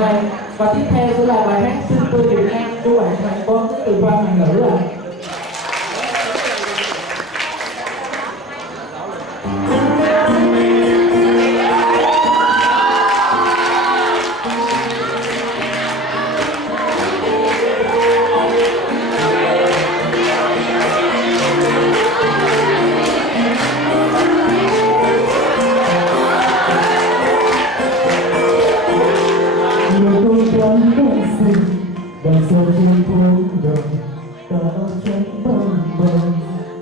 này. Và tiếp theo sẽ là bài hát Xinh Tươi Việt Nam của bạn Hoàng Tuấn từ ban Hoàng ngữ ạ. Đằng sau trên phố đồng ta áo trắng băng băng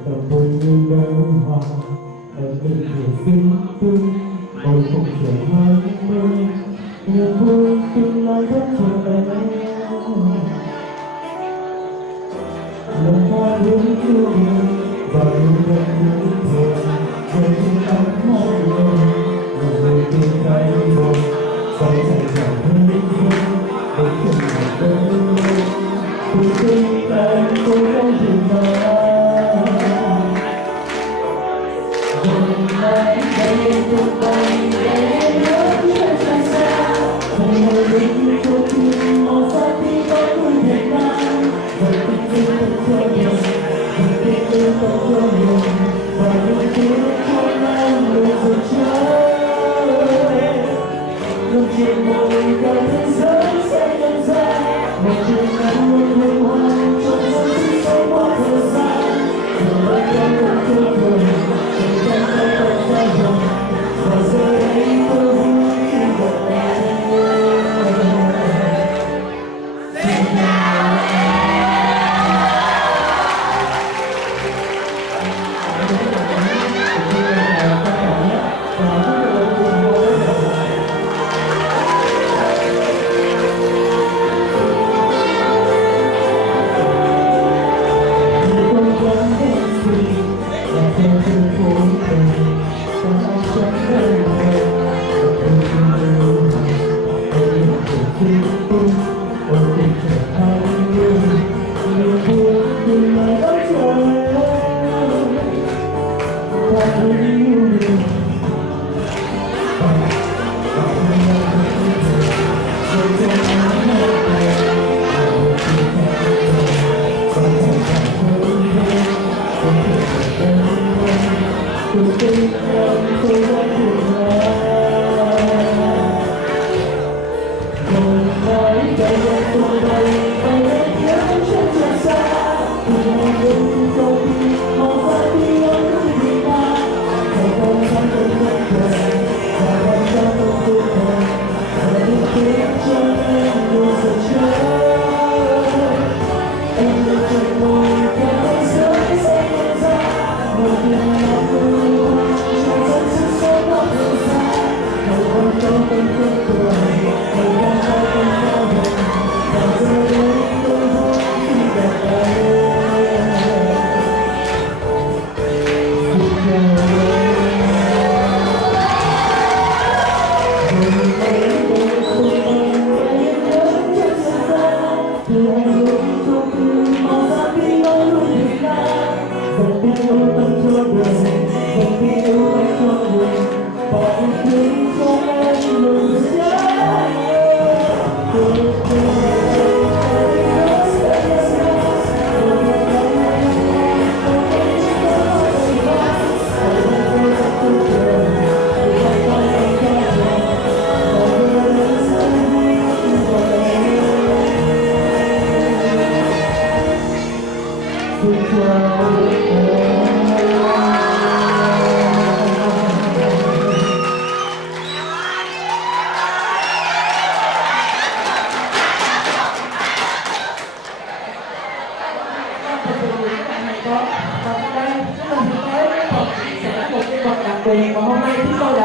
lòng tôi như nở hoa em từng người xinh tươi ôi không chờ hai mươi niềm vui tương lai vẫn chờ em lòng ta hướng yêu và yêu em như thường trên ánh mắt em lòng người tìm tay rồi say chạy chẳng hơi phương để cùng ngày bên từ tim em tôi không tìm ra hôm nay đây cùng tay để nhớ chuyện xa xa ngày hồi đến cho tim màu sắc đi có người Việt Nam rồi tình yêu thật cho nhiều rồi tình yêu thật cho nhiều và những tiếng cho em luôn dần chơi luôn trên môi cả thế giới sẽ nhận ra một chuyện ngắn luôn huyền hoang trong giấc mơ sống qua thời gian rồi em không thương người tình em đã thật ra rồi và giờ đây tôi vui khi gặp em Và hôm